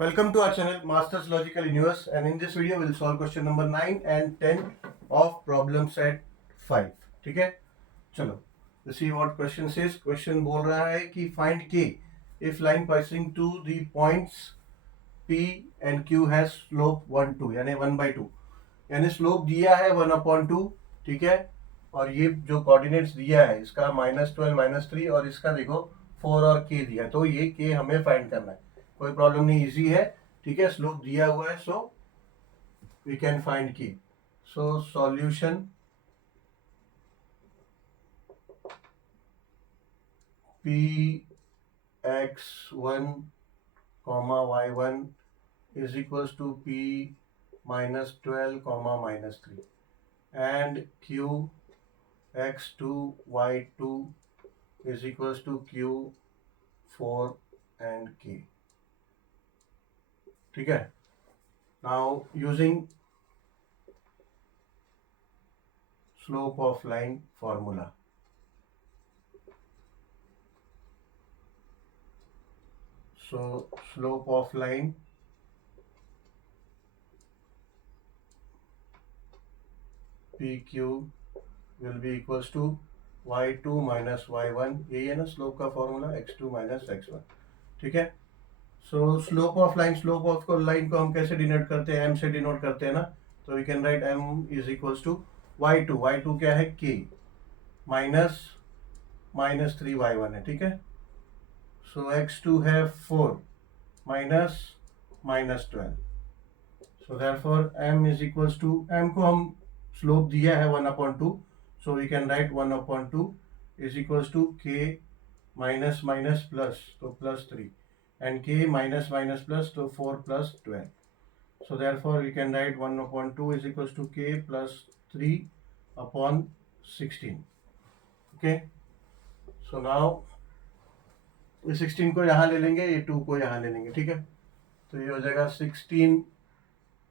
Welcome to our channel Masters Logical Universe, and in this video we'll solve question number 9 and 10 of problem set 5. ठीक है, चलो let's see what question says. Question बोल रहा है कि find K if line passing to the points P and Q has slope 1 2 यानी 1/2, यानी slope दिया है 1/2. ठीक है, और ये जो कोऑर्डिनेट्स दिया है इसका -12 -3 और इसका देखो 4 और K दिया है, तो ये K हमें फाइंड करना है. कोई प्रॉब्लम नहीं, इजी है. ठीक है, स्लोप दिया हुआ है, सो वी कैन फाइंड की. So solution Px1, y1 is equals to P -12, -3 and Qx2, y2 is equals to Q4 and K. ठीक है, now using slope of line formula. So slope of line PQ will be equals to y2 minus y1. यही है ना slope का formula, x2 minus x1. ठीक है, सो slope of line, slope of line को हम कैसे डिनोट करते हैं? m से डिनोट करते हैं ना, तो we can write m is equals to y2. y2 क्या है? k माइनस -3y1 है. ठीक है, सो x2 है 4 minus -12. So therefore m is equals to, m को हम स्लोप दिया है 1/2, so we can write 1/2 is equals to k minus minus plus, तो +3, and k minus minus plus, so 4 plus 12. So therefore we can write 1/2 is equals to k plus 3 upon 16. Okay, so now ये 16 को यहाँ ले लेंगे, ये 2 को यहाँ ले लेंगे. ठीक है, तो ये हो जाएगा 16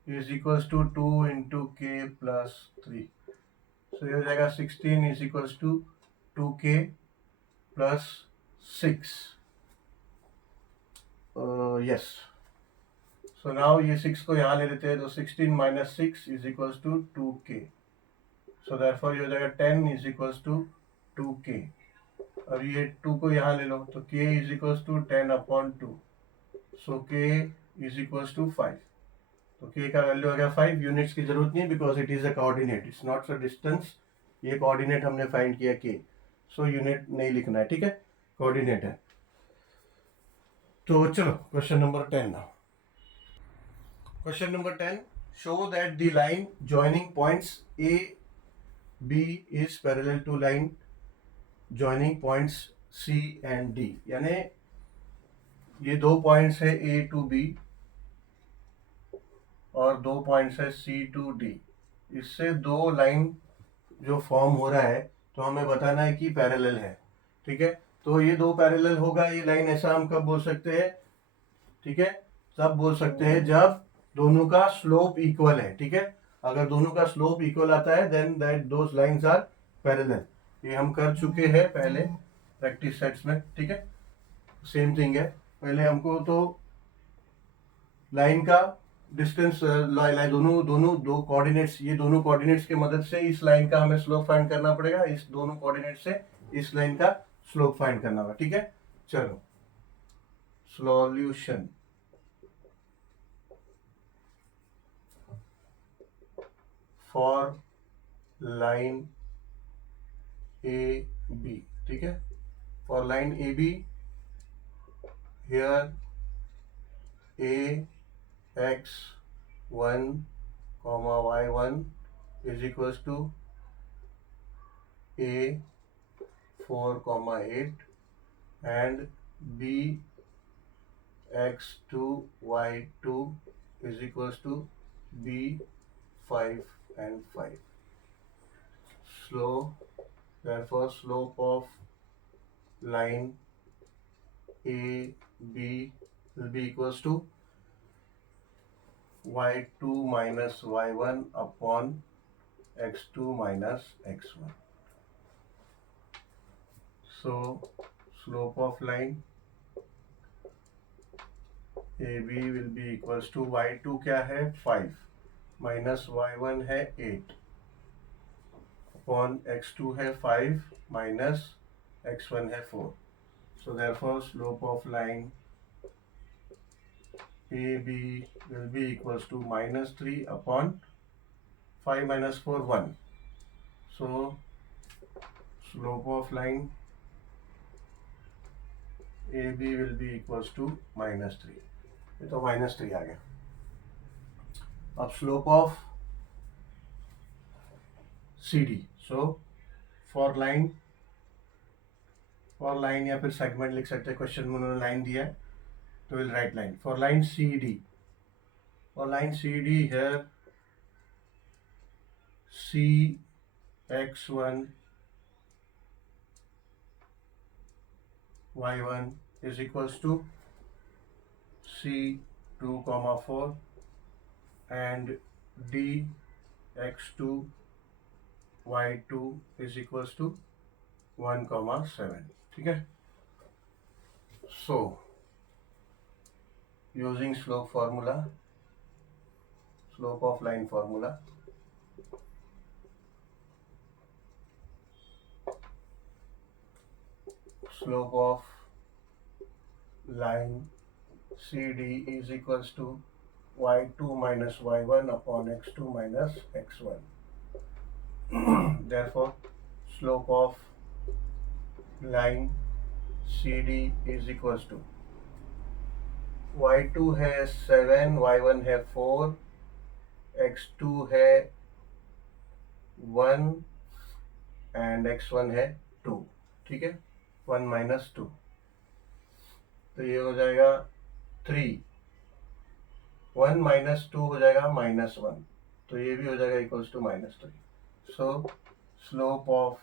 is equals to 2 into k plus 3. So ये हो जाएगा 16 is equals to 2k plus 6. Yes, so now ये 6 को यहाँ ले लेते हैं, तो 16 minus 6 is equals to 2k. So therefore ये हो जाएगा 10 इज इक्वल्स टू 2k. और ये 2 को यहाँ ले लो, तो k is equals to 10/2. So k is equals to 5. तो k का वैल्यू आ गया 5. यूनिट्स की जरूरत नहीं, because it is a coordinate, it's not a distance. ये कोऑर्डिनेट हमने फाइंड किया k, सो यूनिट नहीं लिखना है. ठीक है, कोऑर्डिनेट है. तो चलो question number 10 now. Question number 10. Show that the line joining points A, B is parallel to line joining points C and D. यानी ये 2 पॉइंट्स है A to B और 2 पॉइंट्स है C to D. इससे 2 line जो form हो रहा है, तो हमें बताना है कि पैरेलल है. ठीक है, तो ये 2 पैरेलल होगा. ये लाइन ऐसा हम कब बोल सकते हैं? ठीक है, तब बोल सकते हैं जब दोनों का स्लोप इक्वल है. ठीक है, अगर दोनों का स्लोप इक्वल आता है, then that those lines are parallel. ये हम कर चुके हैं पहले प्रैक्टिस सेट्स में. ठीक है, सेम थिंग है. पहले हमको तो लाइन का डिस्टेंस, दोनों दो कोऑर्डिनेट्स, ये दोनों कोऑर्डिनेट्स के मदद से इस लाइन का हमें स्लोप फाइंड करना पड़ेगा. इस दोनों कोऑर्डिनेट से इस लाइन का स्लोप फाइंड करना होगा. ठीक है, चलो solution for line A B. ठीक है, for line A B, here A x1, y1 is equals to a 4, 8 and b x2, y2 is equals to b 5 and 5. Therefore slope of line A B will be equals to y2 minus y1 upon x2 minus x1. So slope of line A B will be equals to y2 क्या है 5 minus y1 है 8 upon x2 है 5 minus x1 है 4. So therefore slope of line AB will be equals to minus 3 upon 5 minus 4 1. So slope of line AB will be equals to minus 3. ये तो minus 3 आ गया. अब slope of CD. So for line या फिर segment लिख सकते हैं. Question में उन्होंने लाइन दिया है तो will write line. For line CD, here CX1 Y1 is equals to C2, 4 and DX2 Y2 is equals to 1, 7. ठीक है. So using slope of line formula, slope of line CD is equals to y2 minus y1 upon x2 minus x1. Therefore slope of line CD is equals to y2 है 7, y1 है 4, x2 है 1 and x1 है 2. ठीक है. 1 minus 2 तो ये हो जाएगा 3. 1 माइनस 2 हो जाएगा माइनस 1 तो ये भी हो जाएगा equals to minus 3. So slope of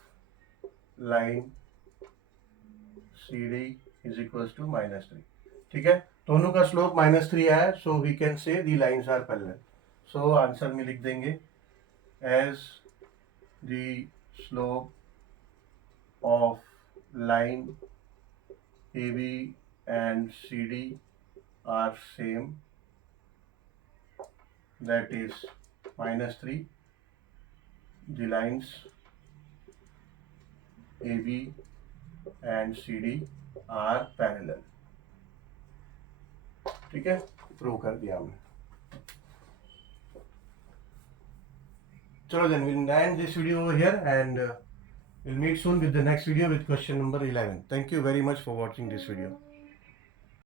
line CD is equals to minus 3. ठीक है. दोनों का स्लोप माइनस 3 आया. सो we can say the lines are parallel. So answer में लिख देंगे as the slope of line AB and CD are same, that is minus 3, the lines AB and CD are parallel. ठीक है. Prove कर दिया हमने. चलो then we'll end this video over here and we'll meet soon with the next video with question number 11. Thank you very much for watching this video.